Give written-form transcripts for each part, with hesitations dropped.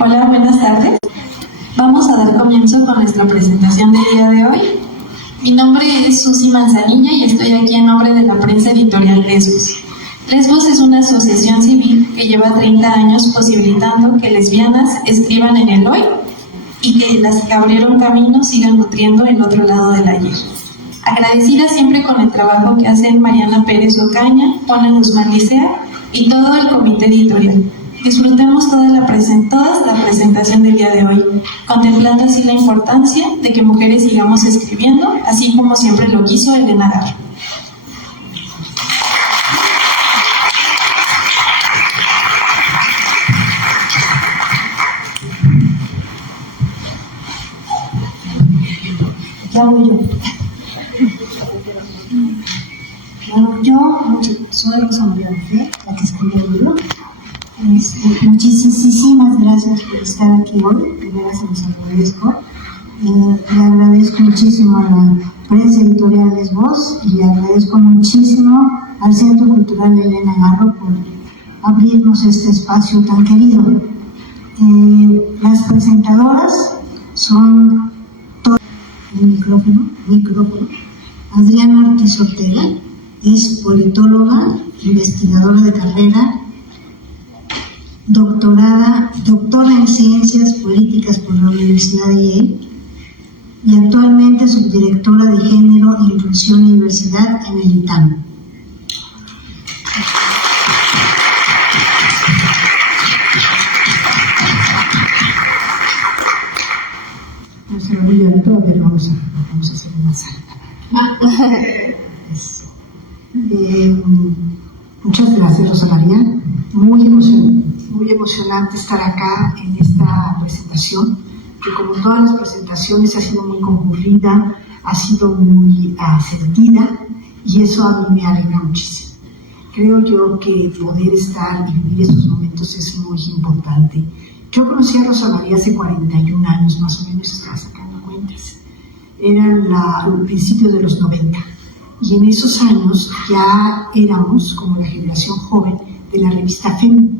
Hola, buenas tardes. Vamos a dar comienzo con nuestra presentación del día de hoy. Mi nombre es Susi Manzanilla y estoy aquí en nombre de la prensa editorial Lesbos. Lesbos es una asociación civil que lleva 30 años posibilitando que lesbianas escriban en el hoy y que las que abrieron camino sigan nutriendo el otro lado del ayer. Agradecida siempre con el trabajo que hacen Mariana Pérez Ocaña, Pona Guzmán Licea y todo el comité editorial. Disfrutemos toda la presentación del día de hoy, contemplando así la importancia de que mujeres sigamos escribiendo, así como siempre lo quiso Elena Garro. Ya voy yo. Bueno, yo soy Rosa María Mejía, la que escribió el libro. Muchísimas gracias por estar aquí hoy, de veras se los agradezco. Le agradezco muchísimo a la prensa editorial Lesbos y le agradezco muchísimo al Centro Cultural Elena Garro por abrirnos este espacio tan querido. Las presentadoras son todas. El micrófono. Adriana Ortiz Ortega es politóloga, investigadora de carrera, doctora en Ciencias Políticas por la Universidad de Yale y actualmente subdirectora de Género e Inclusión y Diversidad en el ITAM. No será muy alto, pero vamos a hacer más alta. Muchas gracias, Rosa María. Muy emocionante estar acá en esta presentación, que como todas las presentaciones ha sido muy concurrida, ha sido muy sentida, y eso a mí me alegra muchísimo. Creo yo que poder estar y vivir estos momentos es muy importante. Yo conocí a Rosa María hace 41 años, más o menos, estaba sacando cuentas. Eran los principios de los 90. Y en esos años ya éramos como la generación joven de la revista FEM.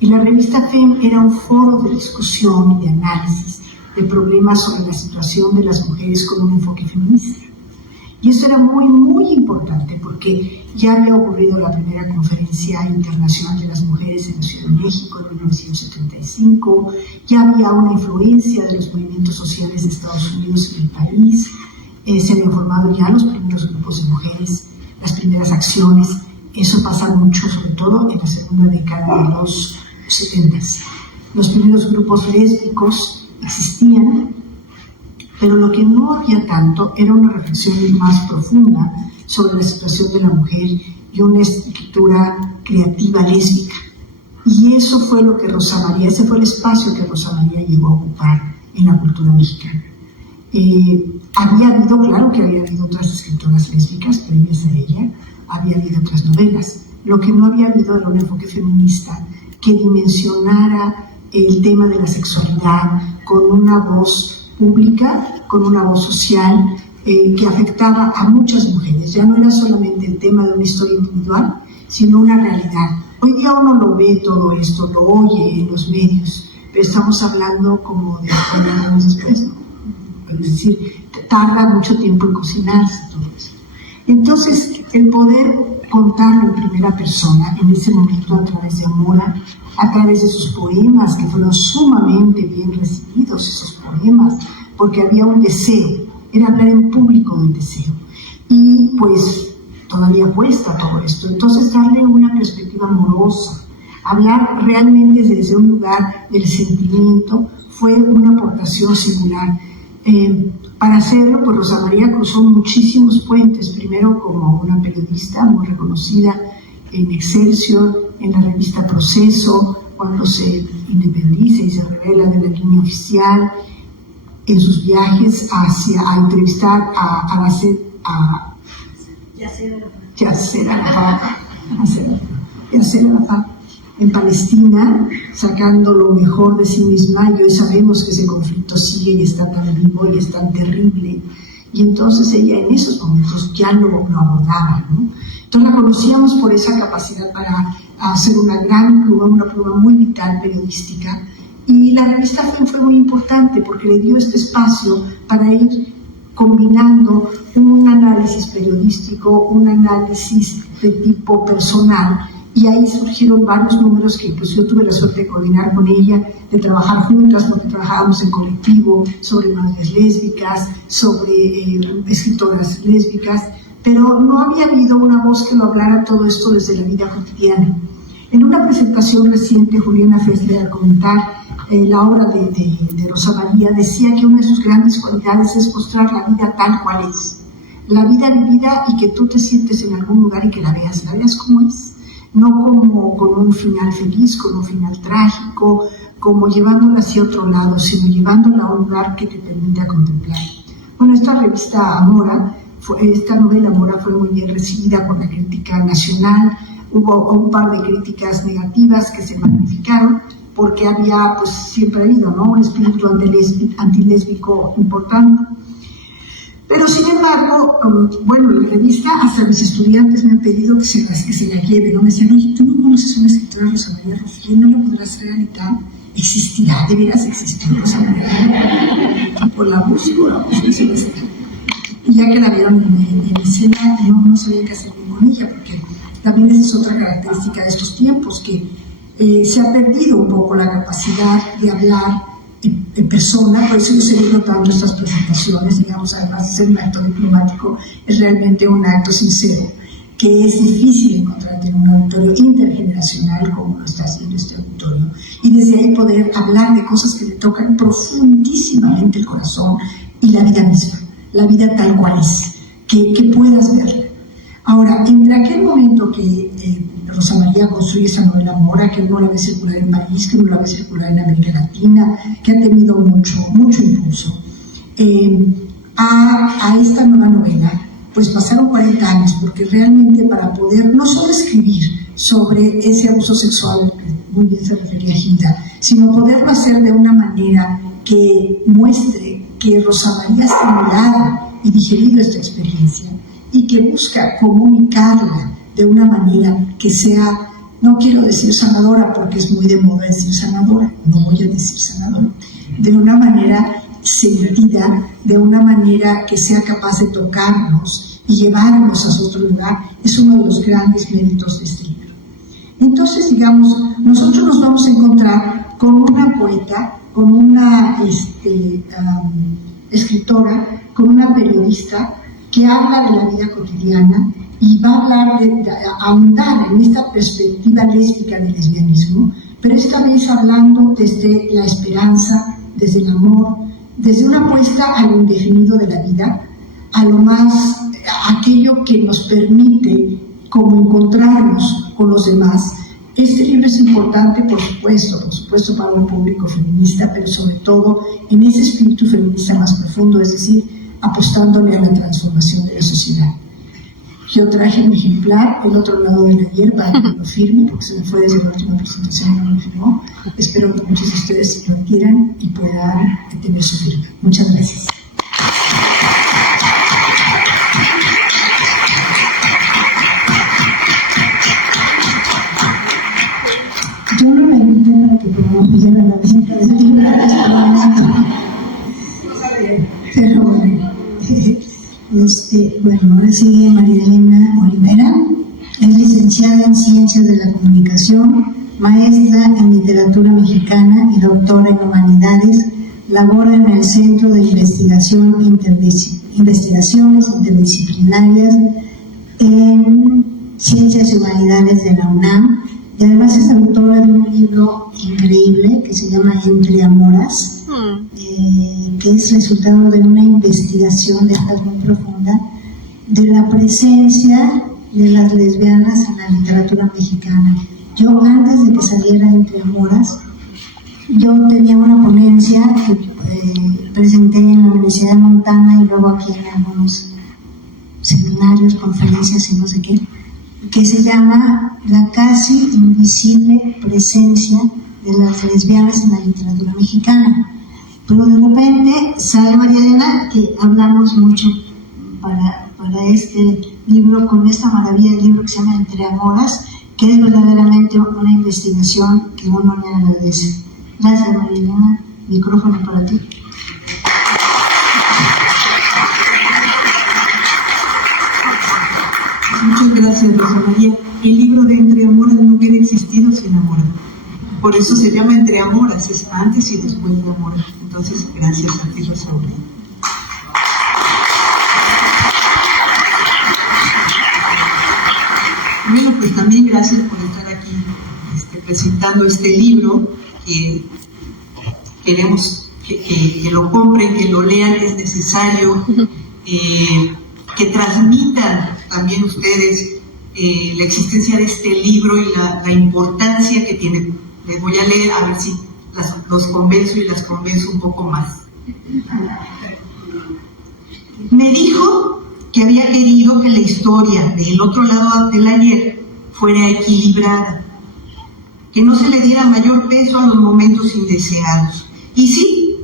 Y la revista FEM era un foro de discusión y de análisis de problemas sobre la situación de las mujeres con un enfoque feminista. Y eso era muy importante porque ya había ocurrido la primera conferencia internacional de las mujeres en la Ciudad de México en 1975, ya había una influencia de los movimientos sociales de Estados Unidos en el país, se habían formado ya los primeros grupos de mujeres, las primeras acciones. Eso pasa mucho, sobre todo en la segunda década de los 70. Los primeros grupos lésbicos existían, pero lo que no había tanto era una reflexión más profunda sobre la situación de la mujer y una escritura creativa lésbica. Y eso fue lo que Rosa María, ese fue el espacio que Rosa María llegó a ocupar en la cultura mexicana. Claro que había habido otras escritoras lésbicas previas a ella, había habido otras novelas. Lo que no había habido era un enfoque feminista que dimensionara el tema de la sexualidad con una voz pública, con una voz social que afectaba a muchas mujeres. Ya no era solamente el tema de una historia individual, sino una realidad. Hoy día uno lo ve todo esto, lo oye en los medios, pero estamos hablando como de años después, ¿no? Es decir, tarda mucho tiempo en cocinarse todo eso. Entonces, el poder contarlo en primera persona, en ese momento a través de Mora, a través de sus poemas, que fueron sumamente bien recibidos, esos poemas, porque había un deseo, era hablar en público del deseo. Y pues todavía cuesta todo esto. Entonces, darle una perspectiva amorosa, hablar realmente desde un lugar del sentimiento, fue una aportación singular. Para hacerlo, pues Rosa María cruzó muchísimos puentes, primero como una periodista muy reconocida en Excelsior, en la revista Proceso, cuando se independiza y se revela de la línea oficial, en sus viajes a entrevistar a Yasser Arafat en Palestina, sacando lo mejor de sí misma, y hoy sabemos que ese conflicto sigue y está tan vivo y es tan terrible, y entonces ella en esos momentos ya lo abordaba, ¿no? Entonces la conocíamos por esa capacidad para hacer una prueba muy vital periodística. Y la revista fue muy importante porque le dio este espacio para ir combinando un análisis periodístico, un análisis de tipo personal, y ahí surgieron varios números que pues yo tuve la suerte de coordinar con ella, de trabajar juntas, porque trabajábamos en colectivo, sobre madres lésbicas, sobre escritoras lésbicas, pero no había habido una voz que lo hablara todo esto desde la vida cotidiana. En una presentación reciente, Juliana Fessler, al comentar la obra de Rosa María, decía que una de sus grandes cualidades es mostrar la vida tal cual es. La vida vivida y que tú te sientes en algún lugar y que la veas como es. No como con un final feliz, con un final trágico, como llevándola hacia otro lado, sino llevándola a un lugar que te permita contemplar. Bueno, esta revista Amora, esta novela Amora fue muy bien recibida por la crítica nacional. Hubo un par de críticas negativas que se magnificaron porque había, pues siempre ha habido, ¿no?, un espíritu antilésbico importante. Pero sin embargo, bueno, la revista, hasta mis estudiantes me han pedido que se la lleve, ¿no? Me decían, oye, ¿tú no conoces una escritora, Rosa María Rufián? ¿No la podrás traer a tal? ¿Existirá? ¿De veras existir Rosa María? Tipo, la busco, se la saca. Y ya que la vieron en escena, no sabía qué hacer con ella, porque también esa es otra característica de estos tiempos, que se ha perdido un poco la capacidad de hablar en persona. Por eso yo seguí notando estas presentaciones, digamos, además de ser un acto diplomático, es realmente un acto sincero, que es difícil encontrar en un auditorio intergeneracional como lo está haciendo este auditorio, y desde ahí poder hablar de cosas que le tocan profundísimamente el corazón y la vida misma, la vida tal cual es, que puedas verla. Ahora, entre aquel momento que Rosa María construye esa novela Amora, que uno la ve circular en París, que uno la ve circular en América Latina, que ha tenido mucho impulso, a esta nueva novela, pues pasaron 40 años, porque realmente para poder no solo escribir sobre ese abuso sexual, que muy bien se refería a Gilda, sino poderlo hacer de una manera que muestre que Rosa María ha estimulado y digerido esta experiencia, y que busca comunicarla de una manera que sea, no quiero decir sanadora porque es muy de moda decir sanadora, no voy a decir sanadora, de una manera sentida, de una manera que sea capaz de tocarnos y llevarnos a otro lugar, es uno de los grandes méritos de este libro. Entonces, digamos, nosotros nos vamos a encontrar con una poeta, con una escritora, con una periodista que habla de la vida cotidiana y va a hablar a ahondar en esta perspectiva lésbica del lesbianismo, pero esta vez hablando desde la esperanza, desde el amor, desde una apuesta a lo indefinido de la vida, a lo más, aquello que nos permite como encontrarnos con los demás. Este libro es importante, por supuesto para un público feminista, pero sobre todo en ese espíritu feminista más profundo, es decir, apostándole a la transformación de la sociedad. Yo traje un ejemplar del otro lado del ayer para que lo firme, porque se me fue desde la última presentación y no lo firmó. Espero que muchos de ustedes lo quieran y puedan tener su firma. Muchas gracias. Yo no la invité para que promoviera la visita del libro, pero bueno. Bueno, ahora sigue María Elena Olivera. Es licenciada en Ciencias de la Comunicación, maestra en Literatura Mexicana y doctora en Humanidades. Labora en el Centro de Investigaciones Interdisciplinarias en Ciencias y Humanidades de la UNAM, y además es autora de un libro increíble que se llama Entre Amoras, que es resultado de una investigación de esta muy profunda de la presencia de las lesbianas en la literatura mexicana. Yo, antes de que saliera Entre Amoras, yo tenía una ponencia que presenté en la Universidad de Montana y luego aquí en algunos seminarios, conferencias y no sé qué, que se llama La casi invisible presencia de las lesbianas en la literatura mexicana. Pero de repente sale María Elena, que hablamos mucho para este libro, con esta maravilla de libro que se llama Entre Amoras, que es verdaderamente una investigación que uno le agradece. Gracias, María Elena. Micrófono para ti. Muchas gracias, Rosa María. El libro de Entre Amoras no hubiera existido sin Amora. Por eso se llama Entre Amoras, es antes y después de Amora. Entonces, gracias a ti, Rosa María. Bueno, pues también gracias por estar aquí presentando este libro. Queremos que lo compren, que lo lean, es necesario, que transmitan también ustedes la existencia de este libro y la importancia que tiene. Les voy a leer a ver si los convenzo y las convenzo un poco más. Me dijo que había querido que la historia del otro lado del ayer fuera equilibrada, que no se le diera mayor peso a los momentos indeseados. Y sí,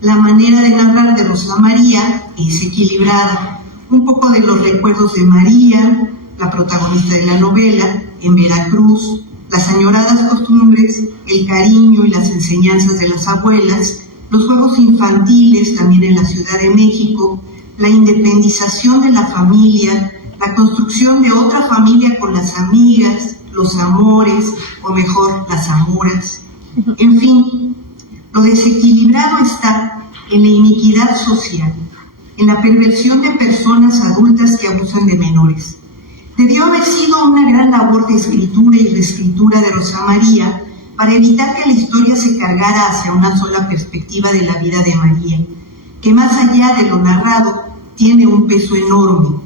la manera de narrar de Rosa María es equilibrada. Un poco de los recuerdos de María, la protagonista de la novela, en Veracruz, las añoradas costumbres, el cariño y las enseñanzas de las abuelas, los juegos infantiles también en la Ciudad de México, la independización de la familia, la construcción de otra familia con las amigas, los amores, o mejor, las amoras. En fin, lo desequilibrado está en la iniquidad social, en la perversión de personas adultas que abusan de menores. Debió haber sido una gran labor de escritura y reescritura de Rosa María para evitar que la historia se cargara hacia una sola perspectiva de la vida de María, que más allá de lo narrado tiene un peso enorme.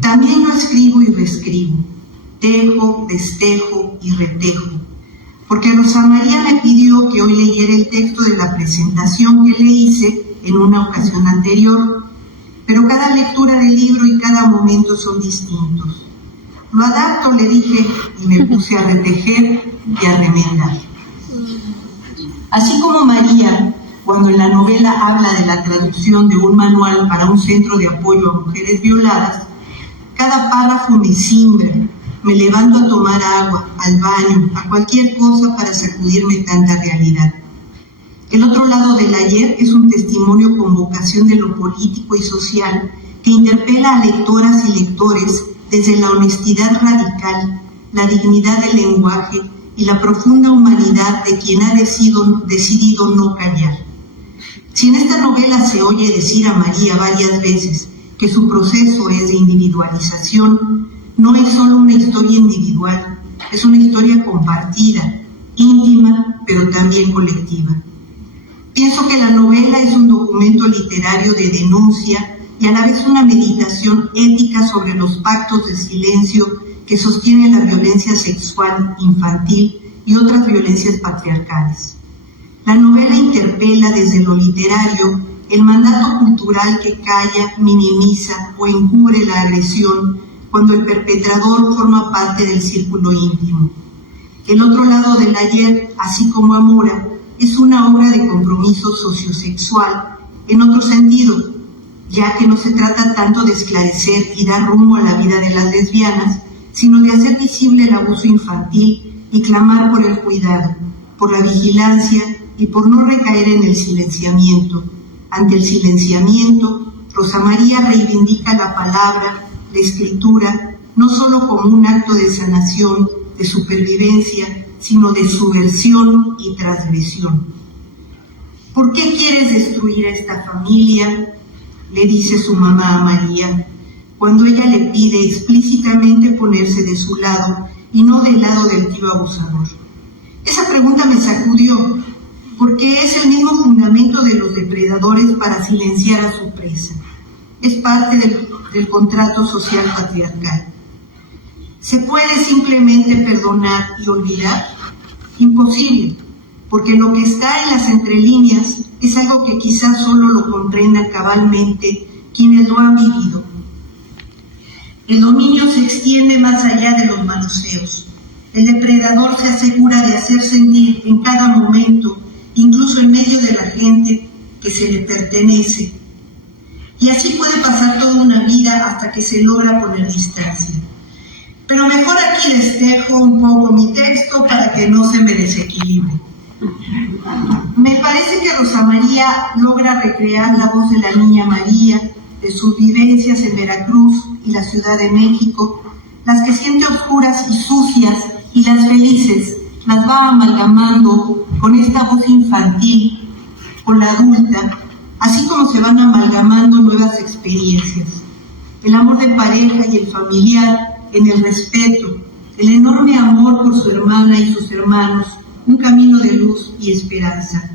También lo escribo y reescribo, tejo, destejo y retejo, porque Rosa María me pidió que hoy leyera el texto de la presentación que le hice en una ocasión anterior, pero cada lectura del libro y cada momento son distintos. Lo adapto, le dije, y me puse a retejer y a remendar. Así como María, cuando en la novela habla de la traducción de un manual para un centro de apoyo a mujeres violadas, cada párrafo me simbra, me levanto a tomar agua, al baño, a cualquier cosa para sacudirme tanta realidad. El otro lado del ayer es un testimonio con vocación de lo político y social que interpela a lectoras y lectores desde la honestidad radical, la dignidad del lenguaje y la profunda humanidad de quien ha decidido no callar. Si en esta novela se oye decir a María varias veces que su proceso es de individualización, no es solo una historia individual, es una historia compartida, íntima, pero también colectiva. Pienso que la novela es un documento literario de denuncia y a la vez una meditación ética sobre los pactos de silencio que sostienen la violencia sexual infantil y otras violencias patriarcales. La novela interpela desde lo literario el mandato cultural que calla, minimiza o encubre la agresión cuando el perpetrador forma parte del círculo íntimo. El otro lado del ayer, así como Amora, es una obra de compromiso sociosexual en otro sentido, ya que no se trata tanto de esclarecer y dar rumbo a la vida de las lesbianas, sino de hacer visible el abuso infantil y clamar por el cuidado, por la vigilancia y por no recaer en el silenciamiento. Ante el silenciamiento, Rosa María reivindica la palabra, la escritura, no solo como un acto de sanación, de supervivencia, sino de subversión y transgresión. ¿Por qué quieres destruir a esta familia?, le dice su mamá a María, cuando ella le pide explícitamente ponerse de su lado y no del lado del tío abusador. Esa pregunta me sacudió, porque es el mismo fundamento de los depredadores para silenciar a su presa. Es parte del contrato social patriarcal. ¿Se puede simplemente perdonar y olvidar? Imposible, porque lo que está en las entrelíneas es algo que quizás solo lo comprendan cabalmente quienes lo han vivido. El dominio se extiende más allá de los manoseos. El depredador se asegura de hacer sentir en cada momento, incluso en medio de la gente, que se le pertenece. Y así puede pasar toda una vida hasta que se logra poner distancia. Pero mejor aquí les dejo un poco mi texto para que no se me desequilibre. Me parece que Rosa María logra recrear la voz de la niña María, de sus vivencias en Veracruz y la Ciudad de México, las que siente oscuras y sucias, y las felices las va amalgamando con esta voz infantil, con la adulta, así como se van amalgamando nuevas experiencias. El amor de pareja y el familiar en el respeto, el enorme amor por su hermana y sus hermanos, un camino de luz y esperanza.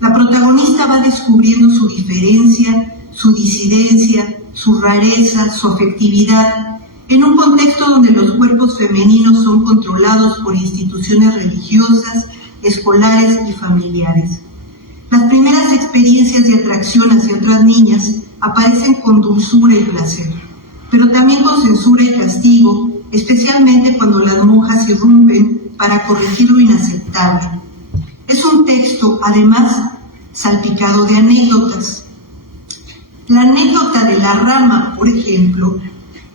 La protagonista va descubriendo su diferencia, su disidencia, su rareza, su afectividad, en un contexto donde los cuerpos femeninos son controlados por instituciones religiosas, escolares y familiares. Las primeras experiencias de atracción hacia otras niñas aparecen con dulzura y placer, pero también con censura y castigo, especialmente cuando las monjas irrumpen para corregir lo inaceptable. Es un texto, además, salpicado de anécdotas. La anécdota de la rama, por ejemplo,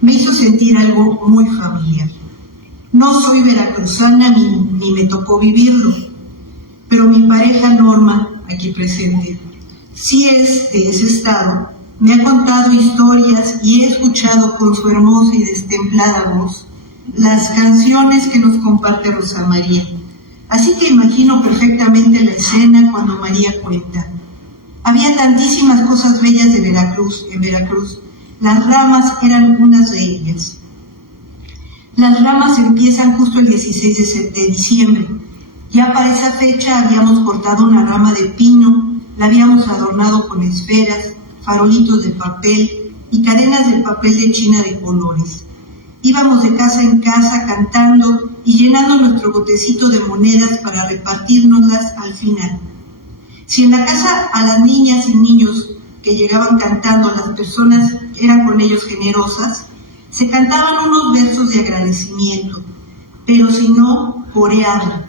me hizo sentir algo muy familiar. No soy veracruzana ni me tocó vivirlo, pero mi pareja Norma, aquí presente, sí es de ese estado, me ha contado historias y he escuchado con su hermosa y destemplada voz las canciones que nos comparte Rosa María. Así que imagino perfectamente la escena cuando María cuenta. Había tantísimas cosas bellas de Veracruz, en Veracruz. Las ramas eran unas de ellas. Las ramas empiezan justo el 16 de diciembre. Ya para esa fecha habíamos cortado una rama de pino, la habíamos adornado con esferas, farolitos de papel y cadenas de papel de China de colores. Íbamos de casa en casa cantando y llenando nuestro botecito de monedas para repartirnoslas al final. Si en la casa a las niñas y niños que llegaban cantando, las personas eran con ellos generosas, se cantaban unos versos de agradecimiento, pero si no, coreaban.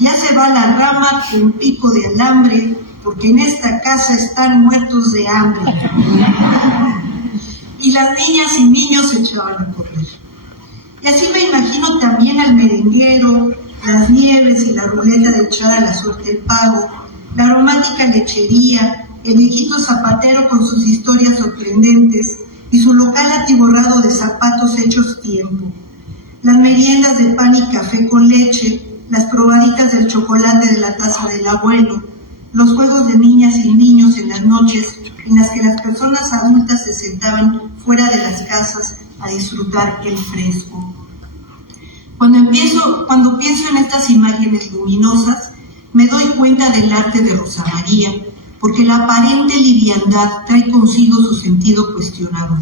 Ya se va la rama con pico de alambre, porque en esta casa están muertos de hambre. Y las niñas y niños se echaban a correr. Y así me imagino también al merenguero, las nieves y la ruleta de echar a la suerte el pago, la aromática lechería, el viejito zapatero con sus historias sorprendentes y su local atiborrado de zapatos hechos tiempo, las meriendas de pan y café con leche, las probaditas del chocolate de la taza del abuelo, los juegos de niñas y niños en las noches en las que las personas adultas se sentaban fuera de las casas a disfrutar el fresco. Cuando pienso en estas imágenes luminosas, me doy cuenta del arte de Rosa María, porque la aparente liviandad trae consigo su sentido cuestionador.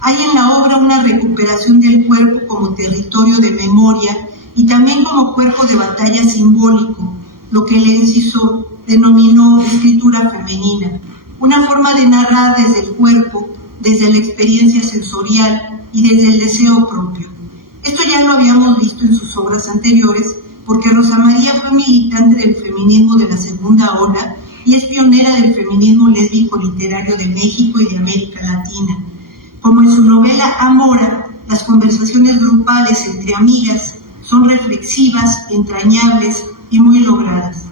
Hay en la obra una recuperación del cuerpo como territorio de memoria y también como cuerpo de batalla simbólico, lo que Lenciso denominó escritura femenina, una forma de narrar desde el cuerpo, desde la experiencia sensorial y desde el deseo propio. Esto ya lo habíamos visto en sus obras anteriores, porque Rosa María fue militante del feminismo de la segunda ola y es pionera del feminismo lésbico literario de México y de América Latina. Como en su novela Amora, las conversaciones grupales entre amigas son reflexivas, entrañables y muy logradas.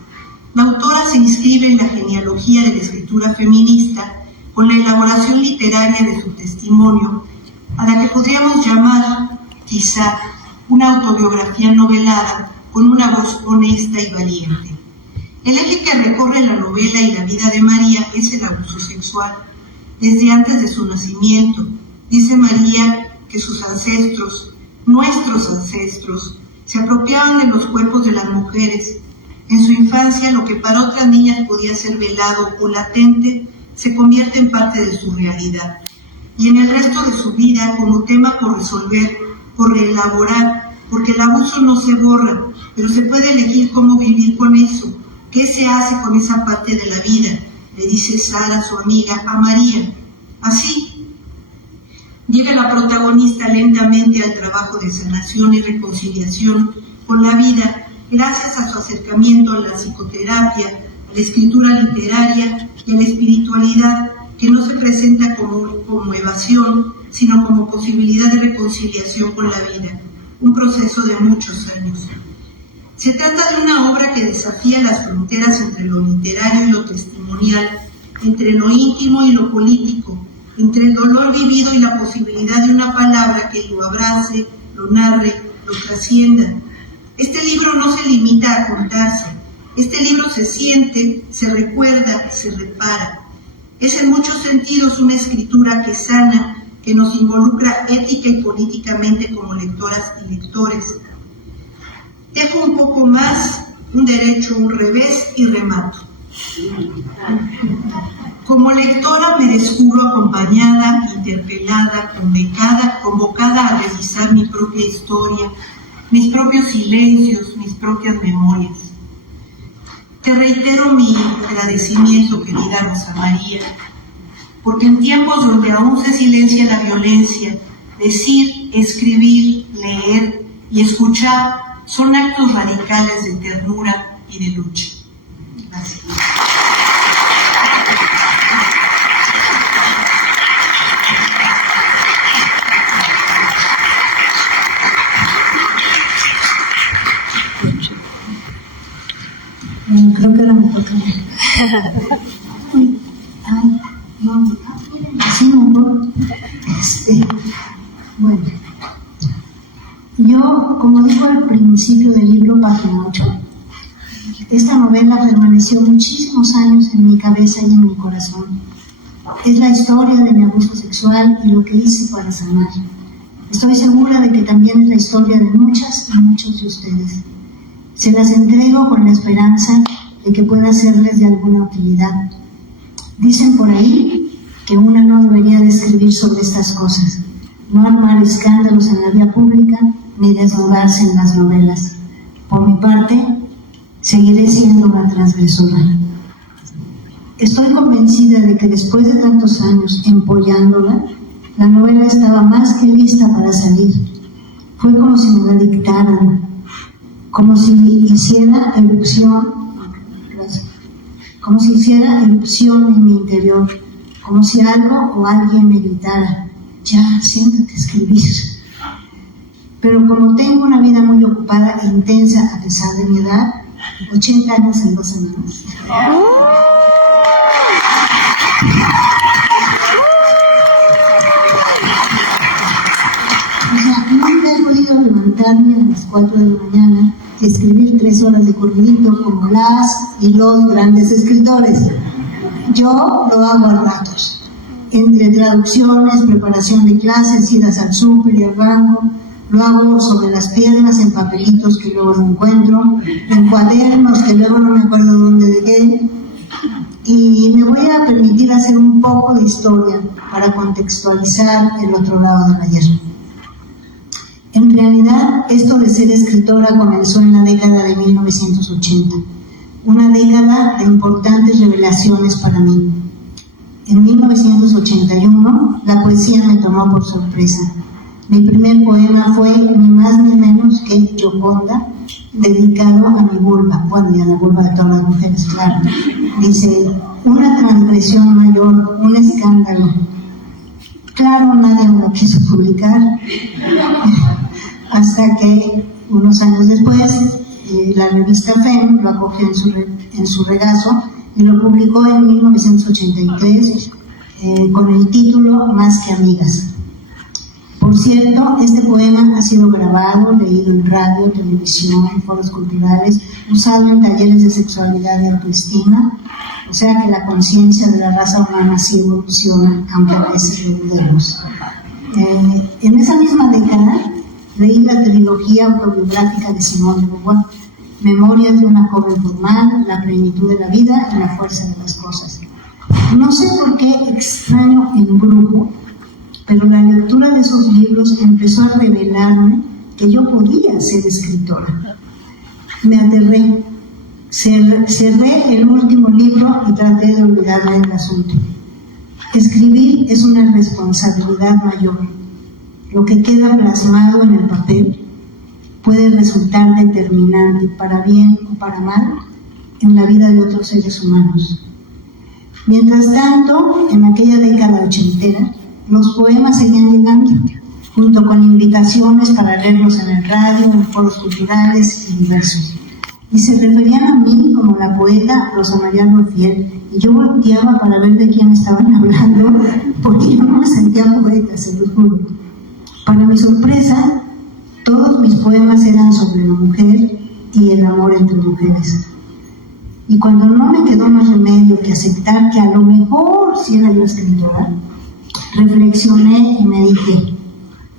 La autora se inscribe en la genealogía de la escritura feminista con la elaboración literaria de su testimonio, a la que podríamos llamar, quizá, una autobiografía novelada con una voz honesta y valiente. El eje que recorre la novela y la vida de María es el abuso sexual. Desde antes de su nacimiento, dice María que sus ancestros, nuestros ancestros, se apropiaban de los cuerpos de las mujeres. En su infancia, lo que para otras niñas podía ser velado o latente, se convierte en parte de su realidad. Y en el resto de su vida, como tema por resolver, por reelaborar, porque el abuso no se borra, pero se puede elegir cómo vivir con eso. ¿Qué se hace con esa parte de la vida?, le dice Sara, su amiga, a María. Así, llega la protagonista lentamente al trabajo de sanación y reconciliación con la vida, gracias a su acercamiento a la psicoterapia, a la escritura literaria y a la espiritualidad, que no se presenta como evasión, sino como posibilidad de reconciliación con la vida, un proceso de muchos años. Se trata de una obra que desafía las fronteras entre lo literario y lo testimonial, entre lo íntimo y lo político, entre el dolor vivido y la posibilidad de una palabra que lo abrace, lo narre, lo trascienda. Este libro no se limita a contarse, este libro se siente, se recuerda, se repara. Es en muchos sentidos una escritura que sana, que nos involucra ética y políticamente como lectoras y lectores. Dejo un poco más, un derecho, un revés y remato. Como lectora me descubro acompañada, interpelada, convocada a revisar mi propia historia, mis propios silencios, mis propias memorias. Te reitero mi agradecimiento, querida Rosa María, porque en tiempos donde aún se silencia la violencia, decir, escribir, leer y escuchar son actos radicales de ternura y de lucha. Gracias. Creo que era me toca. Ay, no, así mejor. Bueno, yo, como dijo al principio del libro, página 8, esta novela permaneció muchísimos años en mi cabeza y en mi corazón. Es la historia de mi abuso sexual y lo que hice para sanar. Estoy segura de que también es la historia de muchas y muchos de ustedes. Se las entrego con la esperanza de que pueda serles de alguna utilidad. Dicen por ahí que una no debería de escribir sobre estas cosas, no armar escándalos en la vía pública ni desnudarse en las novelas. Por mi parte, seguiré siendo una transgresora. Estoy convencida de que después de tantos años empollándola, la novela estaba más que lista para salir. Fue como si me la dictaran, como si hiciera erupción en mi interior, como si algo o alguien me gritara: ya, siéntate a escribir. Pero como tengo una vida muy ocupada e intensa a pesar de mi edad, 80 años en 2 semanas. Nunca he podido levantarme a las 4 de la mañana y escribir 3 horas de corridito como las y los grandes escritores. Yo lo hago a ratos, entre traducciones, preparación de clases, idas al súper y al banco. Lo hago sobre las piernas, en papelitos que luego no encuentro, en cuadernos que luego no me acuerdo dónde dejé. Y me voy a permitir hacer un poco de historia para contextualizar el otro lado del ayer. En realidad, esto de ser escritora comenzó en la década de 1980, una década de importantes revelaciones para mí. En 1981, la poesía me tomó por sorpresa. Mi primer poema fue ni más ni menos que Gioconda, dedicado a mi vulva, bueno, y a la vulva de todas las mujeres, claro. Dice: una transgresión mayor, un escándalo. Claro, nadie me lo quiso publicar, hasta que unos años después la revista FEM lo acogió en su regazo y lo publicó en 1983 con el título Más que amigas. Por cierto, este poema ha sido grabado, leído en radio, televisión, en foros culturales, usado en talleres de sexualidad y autoestima, o sea que la conciencia de la raza humana sí evoluciona, aunque a veces lo dudemos. En esa misma década leí la trilogía autobiográfica de Simone de Beauvoir, Memorias de una joven formal, La plenitud de la vida y la fuerza de las cosas. No sé por qué extraño embrujo, pero la lectura de esos libros empezó a revelarme que yo podía ser escritora. Me aterré, cerré el último libro y traté de olvidarme del asunto. Escribir es una responsabilidad mayor. Lo que queda plasmado en el papel puede resultar determinante, para bien o para mal, en la vida de otros seres humanos. Mientras tanto, en aquella década ochentera, los poemas seguían llegando, junto con invitaciones para leerlos en el radio, en foros culturales y diversos. Y se referían a mí como la poeta Rosa María Rufiel, y yo volteaba para ver de quién estaban hablando, porque yo no me sentía poeta, se los juro. Para mi sorpresa, todos mis poemas eran sobre la mujer y el amor entre mujeres. Y cuando no me quedó más remedio que aceptar que a lo mejor sí era yo escritora, reflexioné y me dije,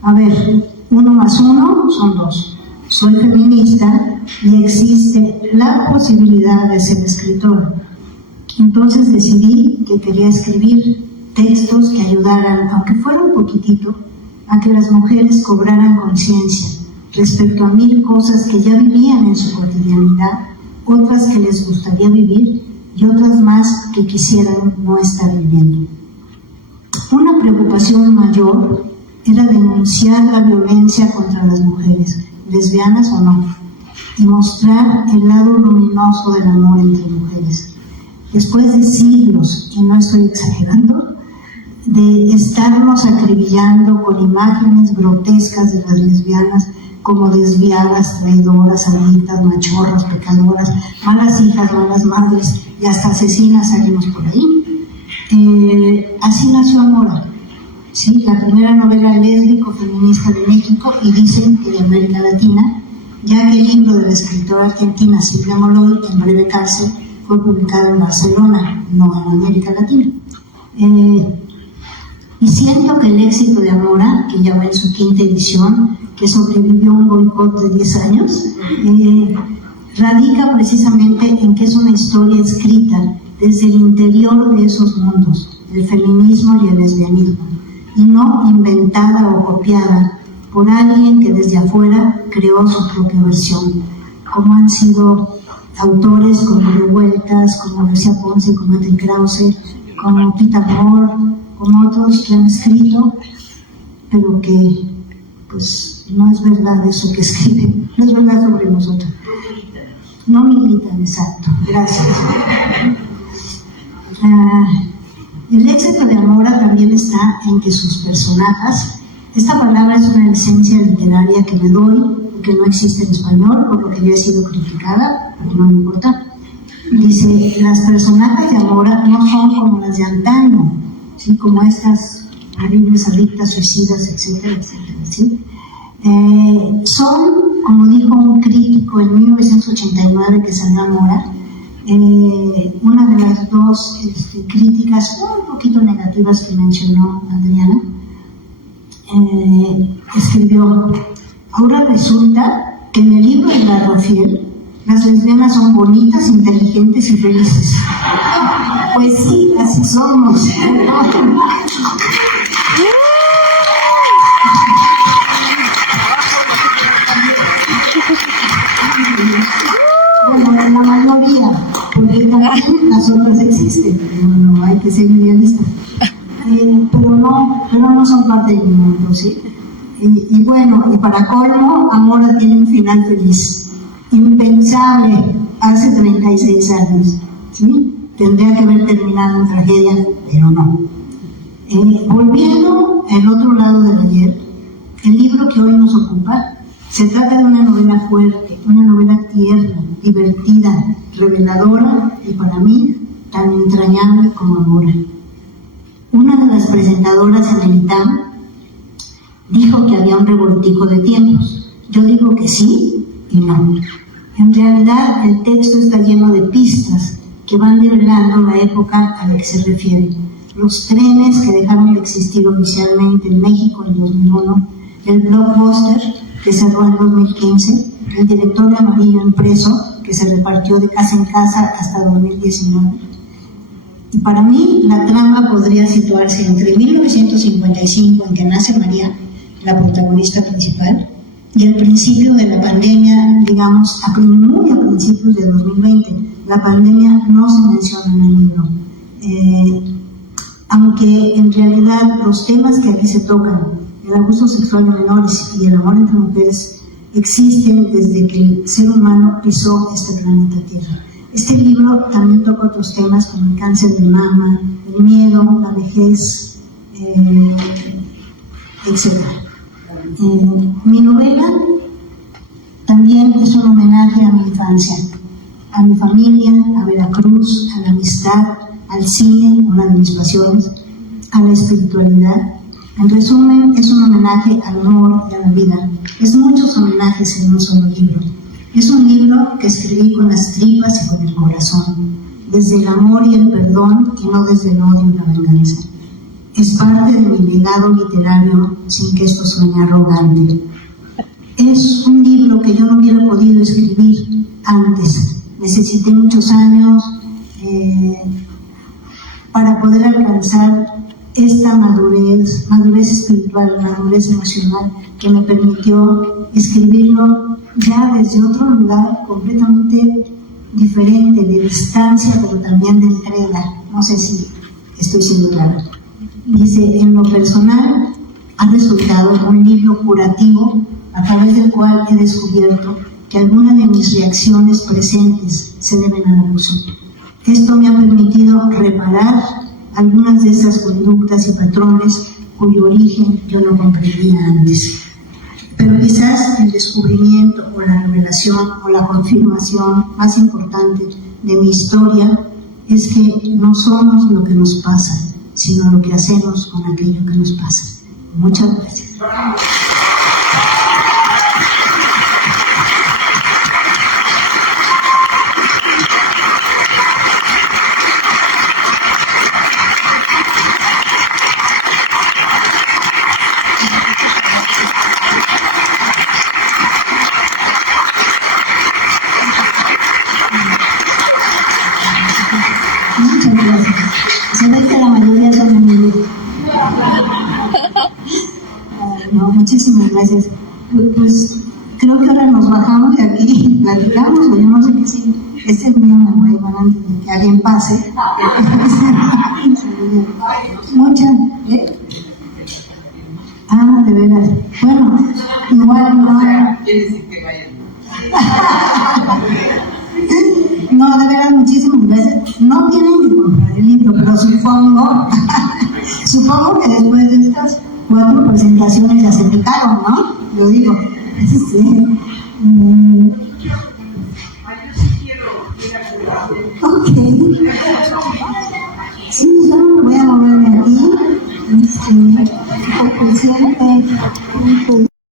a ver, 1 más 1 son 2. Soy feminista y existe la posibilidad de ser escritora. Entonces decidí que quería escribir textos que ayudaran, aunque fuera un poquitito, a que las mujeres cobraran conciencia respecto a 1000 cosas que ya vivían en su cotidianidad, otras que les gustaría vivir y otras más que quisieran no estar viviendo. Una preocupación mayor era denunciar la violencia contra las mujeres, lesbianas o no, y mostrar el lado luminoso del amor entre mujeres. Después de siglos, y no estoy exagerando, de estarnos acribillando con imágenes grotescas de las lesbianas como desviadas, traidoras, adictas, machorras, pecadoras, malas hijas, malas madres y hasta asesinas salimos por ahí. Así nació Amora, ¿sí? La primera novela lésbico-feminista de México y dicen que de América Latina, ya que el libro de la escritora argentina Silvia Moloy, En breve cárcel, fue publicado en Barcelona, no en América Latina. Y siento que el éxito de Amora, que ya va en su 5ª edición, que sobrevivió a un boicot de 10 años, radica precisamente en que es una historia escrita desde el interior de esos mundos, el feminismo y el lesbianismo, y no inventada o copiada por alguien que desde afuera creó su propia versión, como han sido autores como Revueltas, como García Ponce, como Ethel Krause, como Pita Moore, como otros que han escrito, pero que pues no es verdad eso que escriben, no es verdad sobre nosotros. No militan, exacto. Gracias. El éxito de Amora también está en que sus personajes, esta palabra es una licencia literaria que me doy, que no existe en español, por lo que ya he sido criticada, pero no me importa. Dice, las personajes de Amora no son como las de antaño, ¿sí? Como estas horribles adictas, suicidas, etcétera, etcétera, ¿sí? Son, como dijo un crítico en 1989 que salió Amora, una de las dos críticas un poquito negativas que mencionó Adriana, escribió, ahora resulta que en el libro de la Rufiel las lesbianas son bonitas, inteligentes y felices. Pues sí, así somos. Bueno, la mayoría, porque también las otras existen, no hay que ser idealistas. Pero no son parte del mundo, ¿sí? Y bueno, y para colmo, Amora tiene un final feliz. Impensable hace 36 años, ¿sí? Tendría que haber terminado en tragedia, pero no. Volviendo al otro lado del ayer, el libro que hoy nos ocupa se trata de una novela fuerte, una novela tierna, divertida, reveladora y para mí tan entrañable como Amora. Una de las presentadoras en el ITAM dijo que había un revoltijo de tiempos. Yo digo que sí y no. En realidad el texto está lleno de pistas que van revelando la época a la que se refiere. Los trenes que dejaron de existir oficialmente en México en 2001, el blockbuster que cerró en 2015, el director de Amarillo impreso que se repartió de casa en casa hasta 2019. Y para mí la trama podría situarse entre 1955, en que nace María, la protagonista principal, y el principio de la pandemia, digamos, muy a principios de 2020. La pandemia no se menciona en el libro. Aunque en realidad los temas que aquí se tocan, el abuso sexual de menores y el amor entre mujeres, existen desde que el ser humano pisó este planeta Tierra. Este libro también toca otros temas como el cáncer de mama, el miedo, la vejez, etc. Mi novela también es un homenaje a mi infancia, a mi familia, a Veracruz, a la amistad, al cine, una de mis pasiones, a la espiritualidad. En resumen, es un homenaje al amor y a la vida. Es muchos homenajes en un solo libro. Es un libro que escribí con las tripas y con el corazón, desde el amor y el perdón y no desde el odio y la venganza. Es parte de mi legado literario sin que esto suene arrogante. Es un libro que yo no hubiera podido escribir antes. Necesité muchos años para poder alcanzar esta madurez espiritual, madurez emocional, que me permitió escribirlo ya desde otro lugar completamente diferente, de distancia, pero también de entrega. No sé si estoy siendo clara. Dice, en lo personal ha resultado un libro curativo a través del cual he descubierto que algunas de mis reacciones presentes se deben al abuso. Esto me ha permitido reparar algunas de esas conductas y patrones cuyo origen yo no comprendía antes. Pero quizás el descubrimiento o la revelación o la confirmación más importante de mi historia es que no somos lo que nos pasa, sino lo que hacemos con aquello que nos pasa. Muchas gracias. Muchas gracias. Se ve que la mayoría son amigos. No, muchísimas gracias. Pues creo que ahora nos bajamos de aquí y platicamos, o yo no sé qué sí. Este es mío, me voy a antes de que alguien pase. Muchas, Ah, de veras. Bueno, igual no. No, de verdad, muchísimas gracias. No tienen que comprar el libro, pero supongo que después de estas 4 presentaciones ya se picaron, ¿no? Lo digo. Sí. Ok. Sí, yo me voy a mover de aquí. Porque siempre